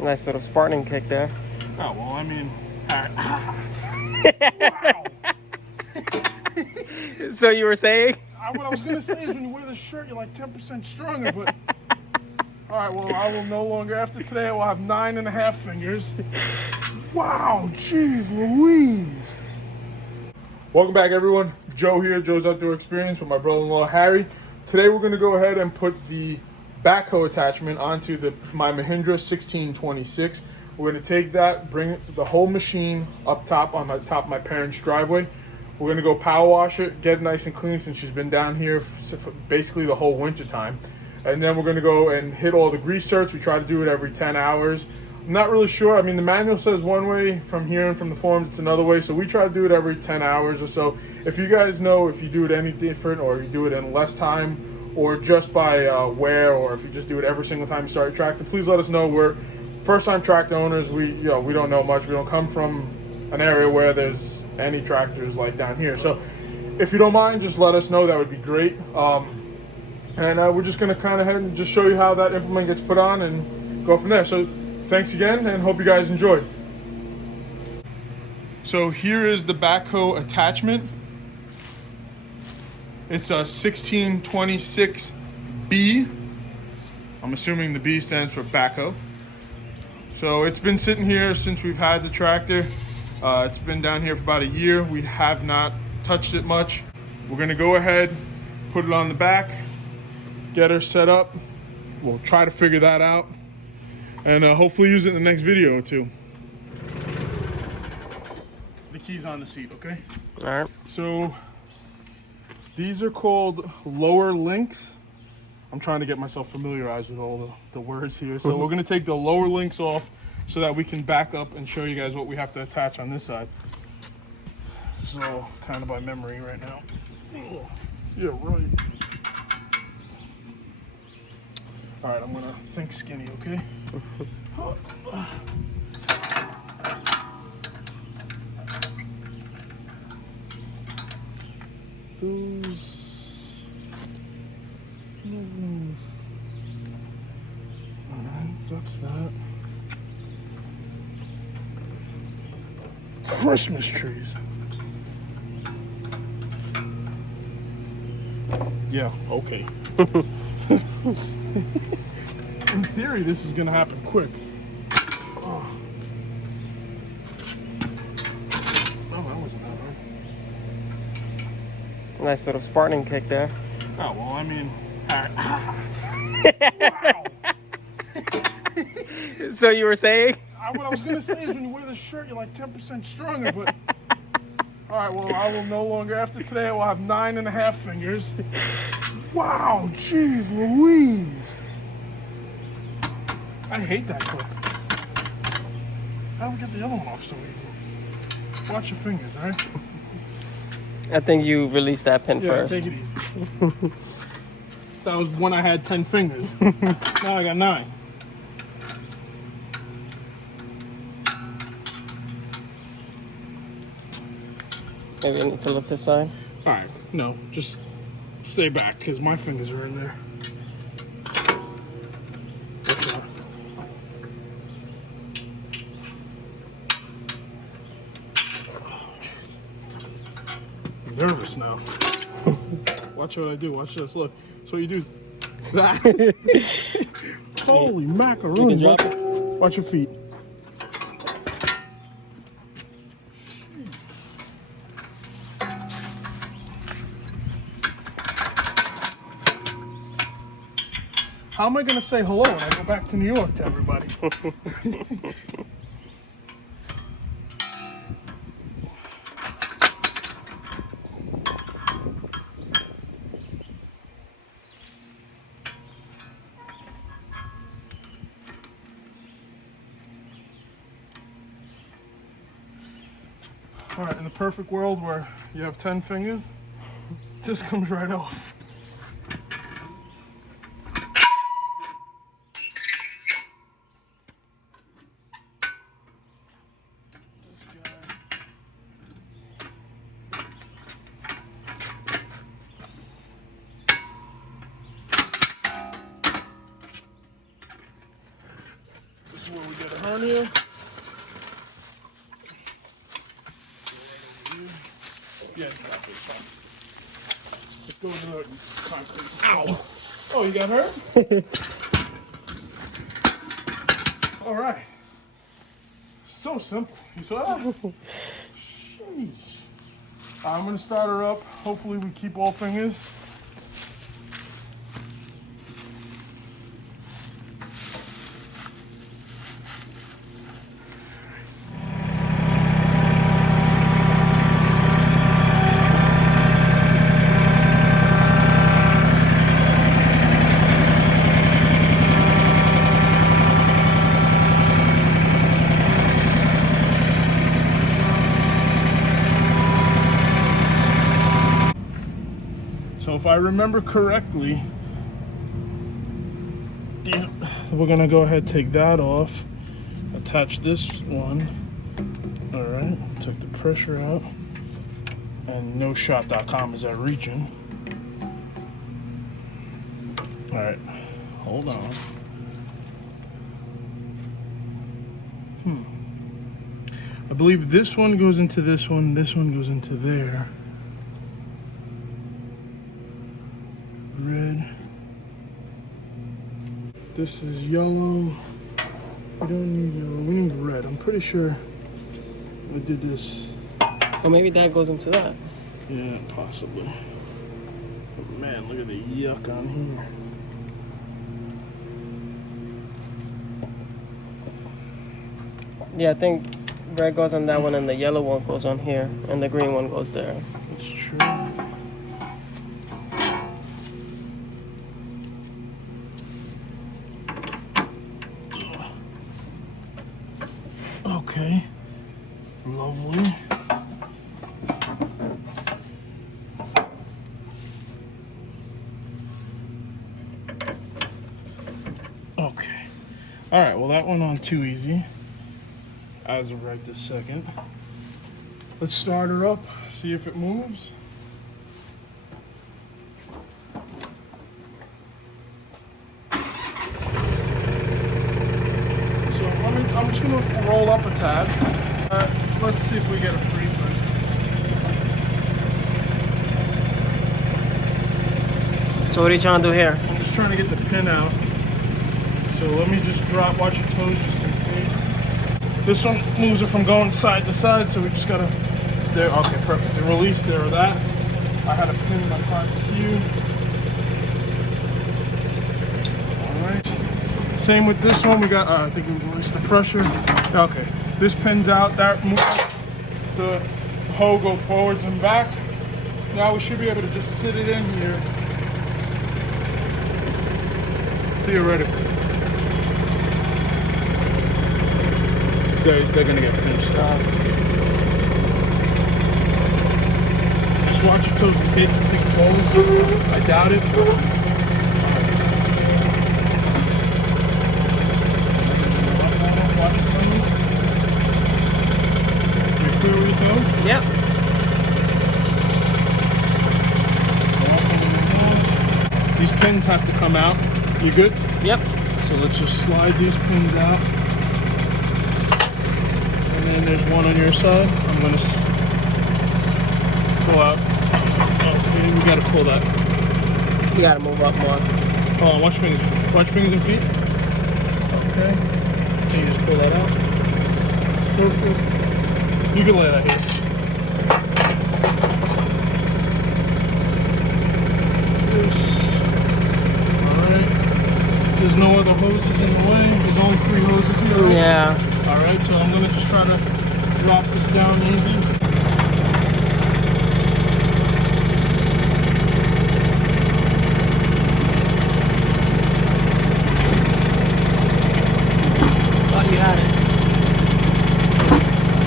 Nice little Spartan kick there. Oh, well, I mean, wow. So you were saying? What I was going to say is when you wear the shirt, you're like 10% stronger, but... All right, well, I will no longer, after today, I will have 9.5 fingers. Wow, jeez Louise. Welcome back, everyone. Joe here, Joe's Outdoor Experience with my brother-in-law, Harry. Today, we're gonna go ahead and put the backhoe attachment onto my Mahindra 1626. We're gonna take that, bring the whole machine up top on the top of my parents' driveway. We're gonna go power wash it, get it nice and clean since she's been down here for basically the whole winter time. And then we're gonna go and hit all the grease certs. We try to do it every 10 hours. I'm not really sure. I mean, the manual says one way. From here and from the forums, it's another way. So we try to do it every 10 hours or so. If you guys know if you do it any different, or you do it in less time, or just by wear, or if you just do it every single time you start your tractor, please let us know. We're first-time tractor owners. We don't know much. We don't come from an area where there's any tractors like down here. So if you don't mind, just let us know. That would be great. And we're just going to kind of head and just show you how that implement gets put on and go from there. So thanks again, and hope you guys enjoy. So here is the backhoe attachment. It's a 1626B. I'm assuming the B stands for backhoe. So it's been sitting here since we've had the tractor. It's been down here for about a year. We have not touched it much. We're going to go ahead, put it on the back, get her set up. We'll try to figure that out, and hopefully use it in the next video or two. The key's on the seat, okay? All right. So these are called lower links. I'm trying to get myself familiarized with all the words here. So we're gonna take the lower links off so that we can back up and show you guys what we have to attach on this side. So kind of by memory right now. Oh, yeah, right. All right, I'm gonna think skinny, okay? That's that. Christmas trees. Yeah, okay. In theory, this is gonna happen quick. Oh, that wasn't that hard. Nice little Spartan kick there. Oh, well, I mean, wow. So you were saying? What I was gonna say is when you wear the shirt, you're like 10% stronger, but... All right, well, I will no longer, after today, I will have 9.5 fingers. Wow, jeez Louise. I hate that clip. How do we get the other one off so easy? Watch your fingers, all right? I think you released that pin Yeah, first. take it easy. That was when I had 10 fingers. Now I got 9. Maybe I need to lift this side. All right, no, just stay back because my fingers are in there. I'm nervous now. Watch what I do. Watch this. Look. So you do that. Holy macaroni! You can drop it. Watch your feet. How am I going to say hello when I go back to New York to everybody? All right, in the perfect world where you have 10 fingers, this comes right off. before we get a hernia. Yeah, exactly. It's fine. Let's go to the concrete. Ow! Oh, you got hurt? All right. So simple. You saw that? Sheesh. I'm gonna start her up. Hopefully we keep all fingers. So if I remember correctly, we're gonna go ahead and take that off, attach this one. All right, took the pressure out, and noshot.com is our region. All right, hold on. I believe this one goes into this one goes into there. Red. This is yellow. We don't need yellow, we need red. I'm pretty sure I did this. Or maybe that goes into that. Yeah, possibly. But man, look at the yuck on here. Yeah, I think red goes on that one and the yellow one goes on here and the green one goes there. That's true. Okay, lovely. Okay, all right, well that went on too easy as of right this second. Let's start her up, see if it moves. I'm just gonna roll up a tab. Let's see if we get a free first. So what are you trying to do here? I'm just trying to get the pin out. So let me just drop, watch your toes just in case. This one moves it from going side to side, so we just gotta, there, okay, perfect. The release there of that. I had a pin in my front here. All right. Same with this one, we got, I think we released the pressure. Okay, this pin's out, that moves the hoe go forwards and back. Now we should be able to just sit it in here, theoretically. They're gonna get pinched out. Just watch your toes in case this thing falls. I doubt it. Yep. These pins have to come out. You good? Yep. So let's just slide these pins out. And then there's one on your side. I'm gonna pull out. Okay, we gotta pull that. You gotta move up more. Hold on, watch fingers. Watch fingers and feet. Okay. Can you just pull that out? Perfect. You can lay that here. There's no other hoses in the way. There's only 3 hoses here. Right? Yeah. Alright, so I'm gonna just try to drop this down easy. Oh, you had it.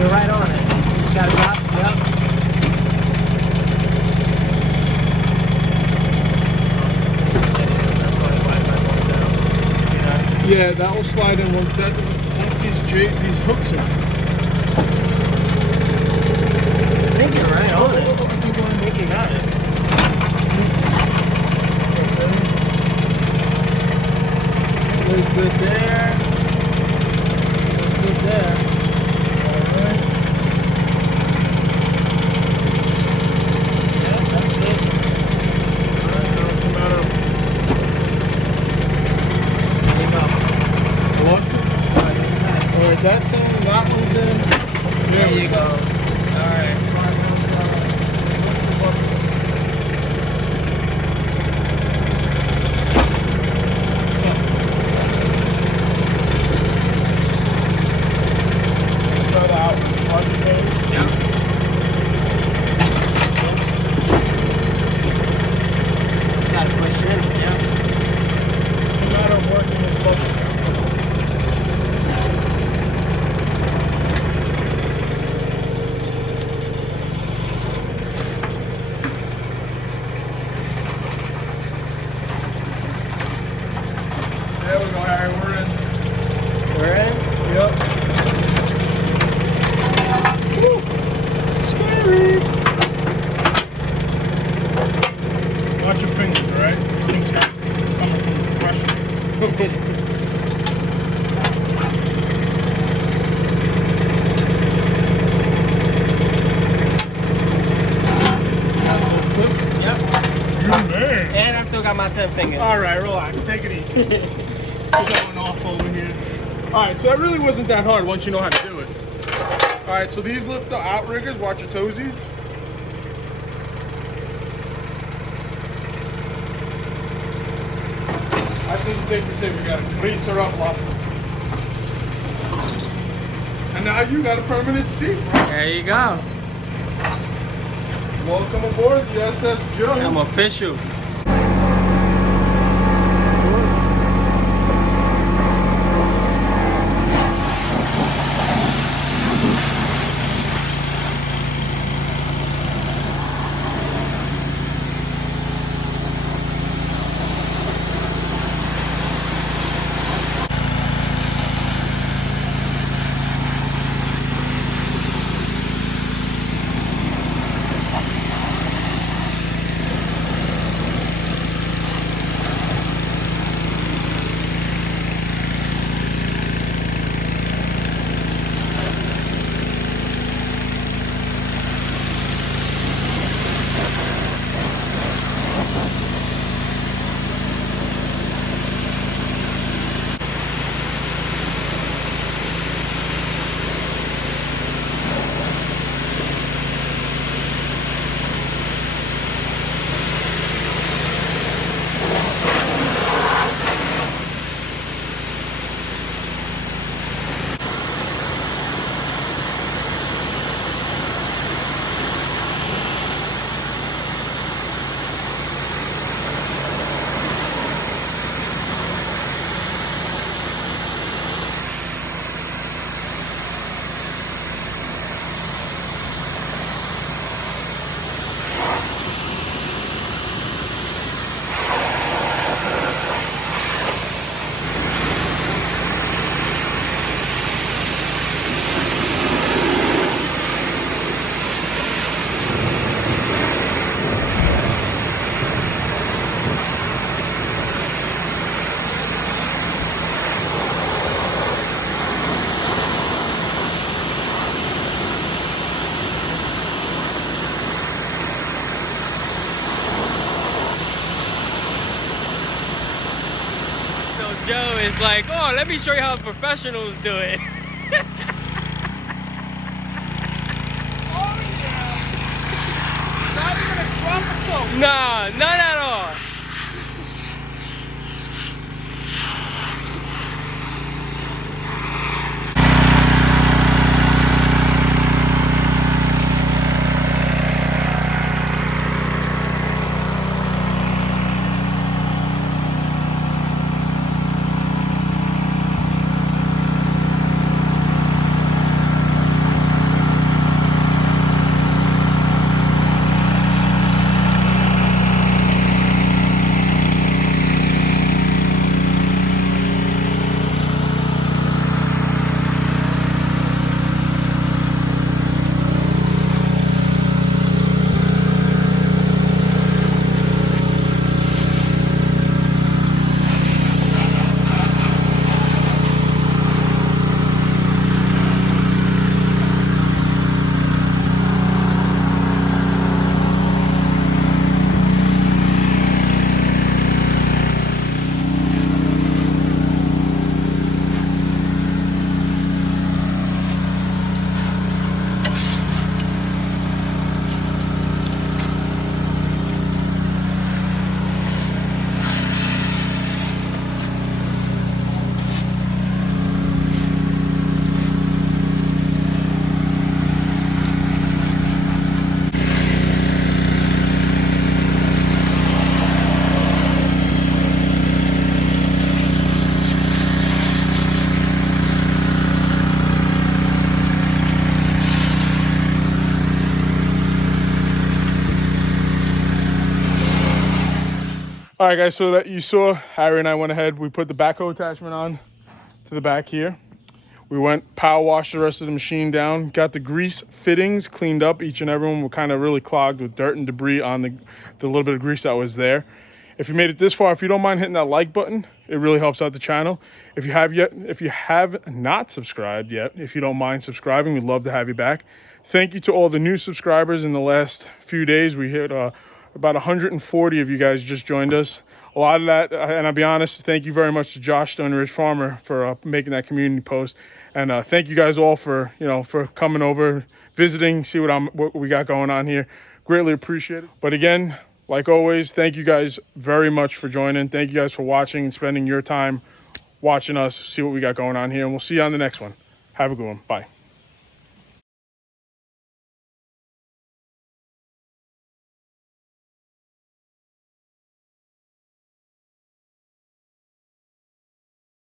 You're right on it. You just gotta drop. Yep. Yeah, that will slide in. That doesn't. Once these hooks are. I think you're right on it. I think you got it. Okay. Looks good there. right, that's in, that one's in. There you go. All right. Try that out. Yep. Just gotta push in. Yeah. It's a matter of working this button. There we go, Harry. We're in. We're in. Yep. Woo. Scary. Watch your fingers, all right? These things have coming from the professional. Got a little clip? Yep. You man. And I still got my 10 fingers. All right, relax. Take it easy. Going off over here. All right, so that really wasn't that hard once you know how to do it. All right, so these lift the outriggers. Watch your toesies. I think it's safe to say we got to grease her up, Lawson. And now you got a permanent seat, bro. There you go. Welcome aboard the SS Joe. I'm official. Joe is like, oh, let me show you how professionals do it. Oh, yeah. Not even a drop of soap. Nah, none at all. All right, guys, so that you saw, Harry and I went ahead. We put the backhoe attachment on to the back here. We went power washed the rest of the machine down, got the grease fittings cleaned up. Each and every one were kind of really clogged with dirt and debris on the little bit of grease that was there. If you made it this far, if you don't mind hitting that like button, it really helps out the channel. If you have not subscribed yet, if you don't mind subscribing, we'd love to have you back. Thank you to all the new subscribers in the last few days. We hit about 140 of you guys just joined us. A lot of that, and I'll be honest, thank you very much to Josh, Stone Ridge Farmer, for making that community post. And thank you guys all for coming over, visiting, see what we got going on here. Greatly appreciate it. But again, like always, thank you guys very much for joining. Thank you guys for watching and spending your time watching us, see what we got going on here. And we'll see you on the next one. Have a good one. Bye.